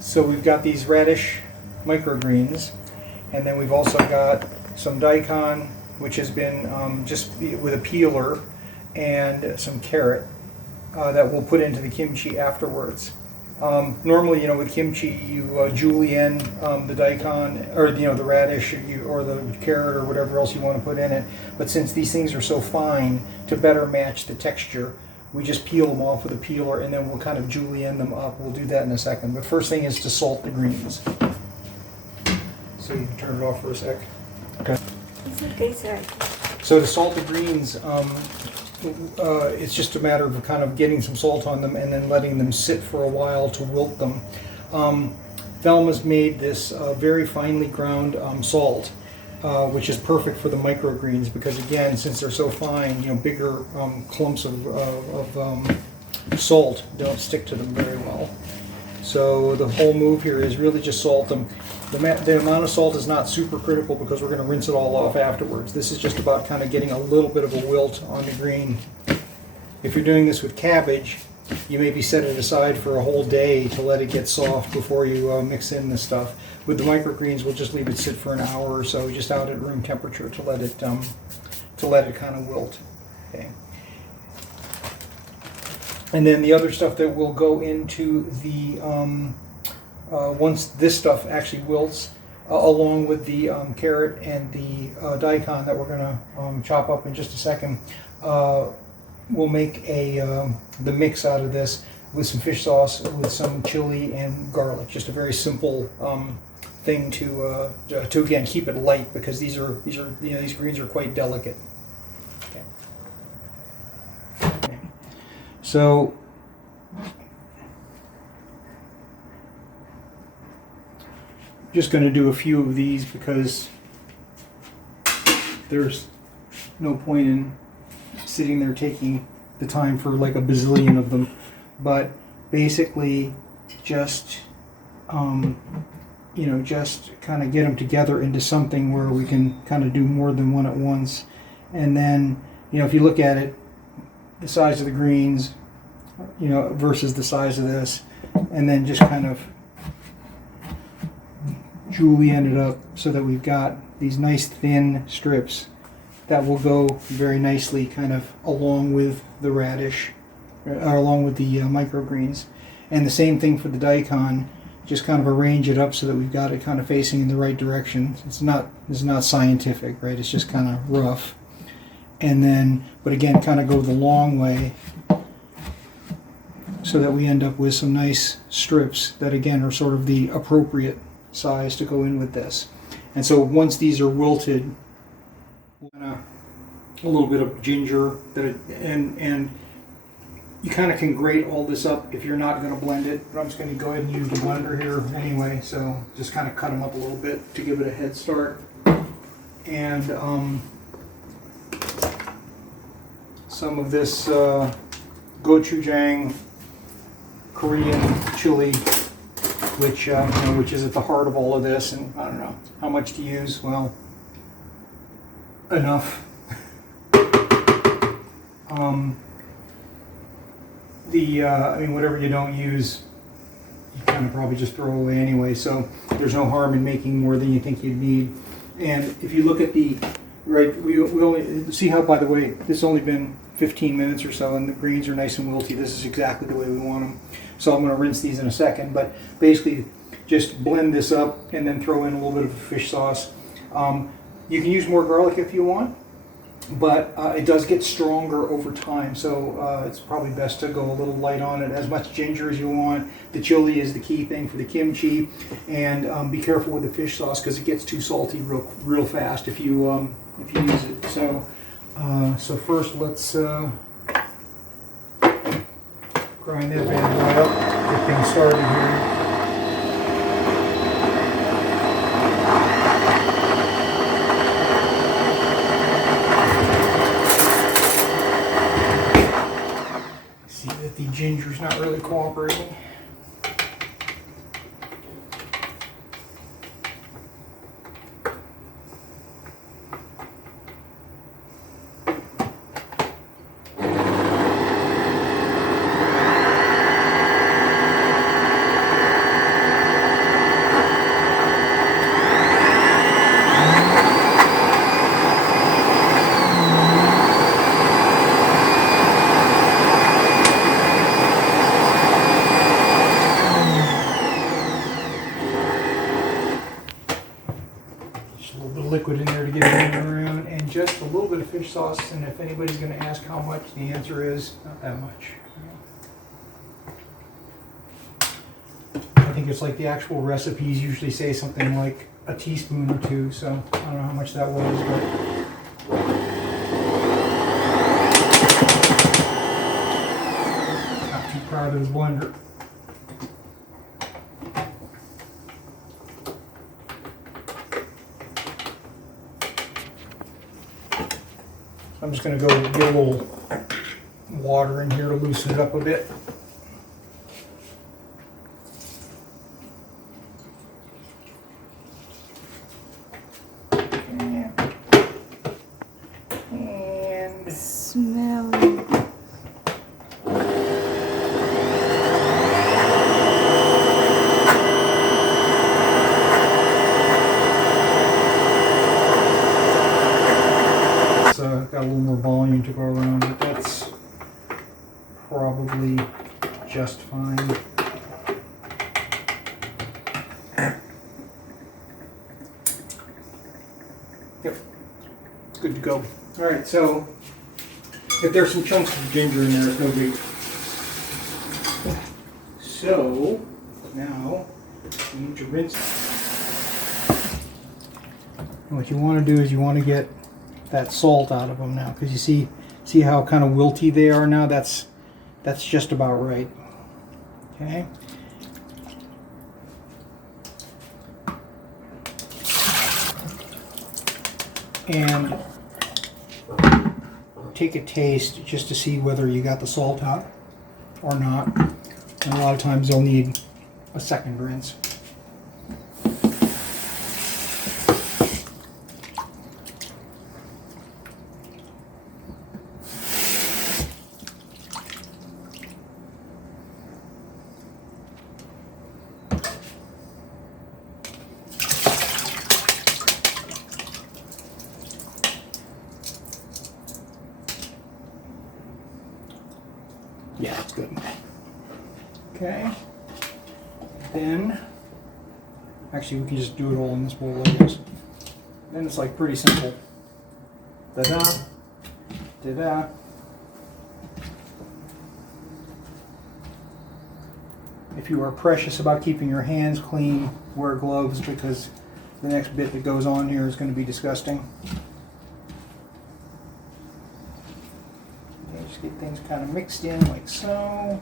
So we've got these Radish Microgreens, and then we've also got some Daikon, which has been just with a peeler, and some carrot that we'll put into the kimchi afterwards. Normally, with kimchi, you julienne the daikon, or the radish, or the carrot, or whatever else you want to put in it. But since these things are so fine, to better match the texture, we just peel them off with a peeler, and then we'll kind of julienne them up. We'll do that in a second. But first thing is to salt the greens. So you can turn it off for a sec. Okay. It's okay, sir. So to salt the greens, it's just a matter of kind of getting some salt on them and then letting them sit for a while to wilt them. Thelma's made this very finely ground salt, which is perfect for the microgreens because, again, since they're so fine, bigger clumps of salt don't stick to them very well. So the whole move here is really just salt them. The amount of salt is not super critical because we're going to rinse it all off afterwards. This is just about kind of getting a little bit of a wilt on the green. If you're doing this with cabbage, you maybe set it aside for a whole day to let it get soft before you mix in this stuff. With the microgreens, we'll just leave it sit for an hour or so, just out at room temperature to let it kind of wilt. Okay. And then the other stuff that will go into the once this stuff actually wilts, along with the carrot and the daikon that we're going to chop up in just a second, we'll make the mix out of this with some fish sauce, with some chili and garlic. Just a very simple thing to again keep it light because these greens are quite delicate. Okay. So. Just going to do a few of these because there's no point in sitting there taking the time for like a bazillion of them. But basically just just kind of get them together into something where we can kind of do more than one at once. And then if you look at it, the size of the greens versus the size of this, and then just kind of julienne it up so that we've got these nice thin strips that will go very nicely kind of along with the radish, or along with the microgreens. And the same thing for the daikon, just kind of arrange it up so that we've got it kind of facing in the right direction. It's not scientific, right? It's just kind of rough. And then, but again, kind of go the long way so that we end up with some nice strips that again are sort of the appropriate size to go in with this. And so once these are wilted, a little bit of ginger and you kind of can grate all this up if you're not going to blend it, but I'm just going to go ahead and use the blender here anyway, so just kind of cut them up a little bit to give it a head start. And some of this gochujang Korean chili, which is at the heart of all of this. And I don't know how much to use. Well, enough. Whatever you don't use, you kind of probably just throw away anyway. So there's no harm in making more than you think you'd need. And if you look at we only see how, by the way, this has only been 15 minutes or so, and the greens are nice and wilty. This is exactly the way we want them. So I'm going to rinse these in a second, but basically just blend this up and then throw in a little bit of fish sauce. You can use more garlic if you want, but it does get stronger over time, so it's probably best to go a little light on it. As much ginger as you want. The chili is the key thing for the kimchi, and be careful with the fish sauce because it gets too salty real fast if you use it. So first let's grind that bad boy up, get things started here. See that the ginger's not really cooperating. liquid in there to get it moving around, and just a little bit of fish sauce. And if anybody's going to ask how much, the answer is not that much. I think it's like the actual recipes usually say something like a teaspoon or two, so I don't know how much that was, but not too proud of the blender. I'm just going to go get a little water in here to loosen it up a bit. And smelling. Got a little more volume to go around, but that's probably just fine. Yep, good to go. All right, so if there's some chunks of ginger in there, it's no big. So now you need to rinse. And what you want to do is you want to get that salt out of them now, because you see how kind of wilty they are now. That's just about right. Okay. And take a taste just to see whether you got the salt out or not. And a lot of times they'll need a second rinse. Yeah, that's good. Okay. Then, actually, we can just do it all in this bowl, I guess. Then it's like pretty simple. Da-da, da-da. If you are precious about keeping your hands clean, wear gloves, because the next bit that goes on here is going to be disgusting. Just get things kind of mixed in like so.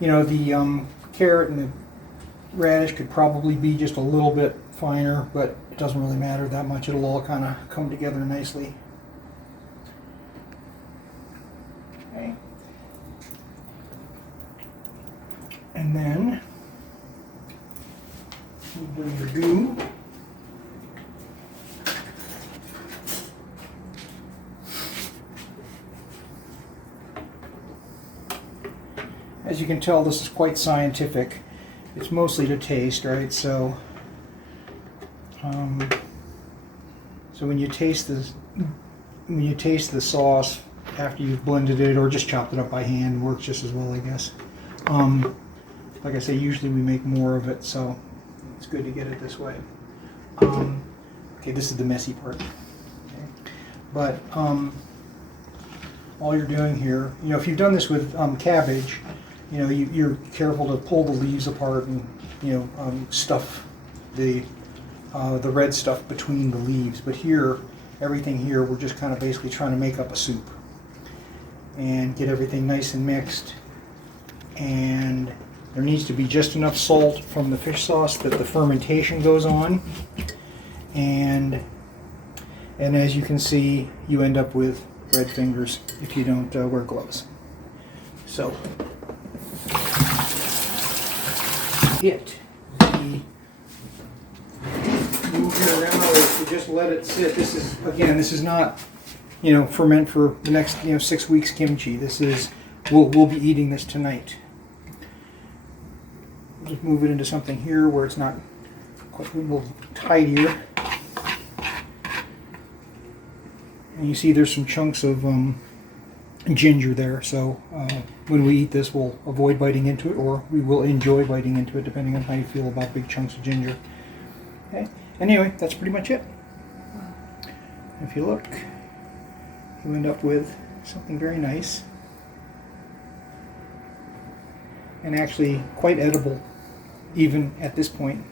You know, the carrot and the radish could probably be just a little bit finer, but it doesn't really matter that much. It'll all kind of come together nicely. Okay. And then you do your goo. As you can tell, this is quite scientific. It's mostly to taste, right? So, so when you taste the sauce after you've blended it, or just chopped it up by hand, works just as well, I guess. Like I say, usually we make more of it, so it's good to get it this way. Okay, this is the messy part. Okay. But all you're doing here, you know, if you've done this with cabbage, you know, you're careful to pull the leaves apart and, you know, stuff the red stuff between the leaves. But here, everything here, we're just kind of basically trying to make up a soup and get everything nice and mixed. And there needs to be just enough salt from the fish sauce that the fermentation goes on. And as you can see, you end up with red fingers if you don't wear gloves. So, move it around, or if you just let it sit. This is not, you know, ferment for the next, 6 weeks kimchi. This is, we'll be eating this tonight. Just move it into something here where it's not quite a little tidier. And you see there's some chunks of ginger there, so when we eat this, we'll avoid biting into it, or we will enjoy biting into it, depending on how you feel about big chunks of ginger. Okay. Anyway, that's pretty much it. If you look, you end up with something very nice and actually quite edible even at this point.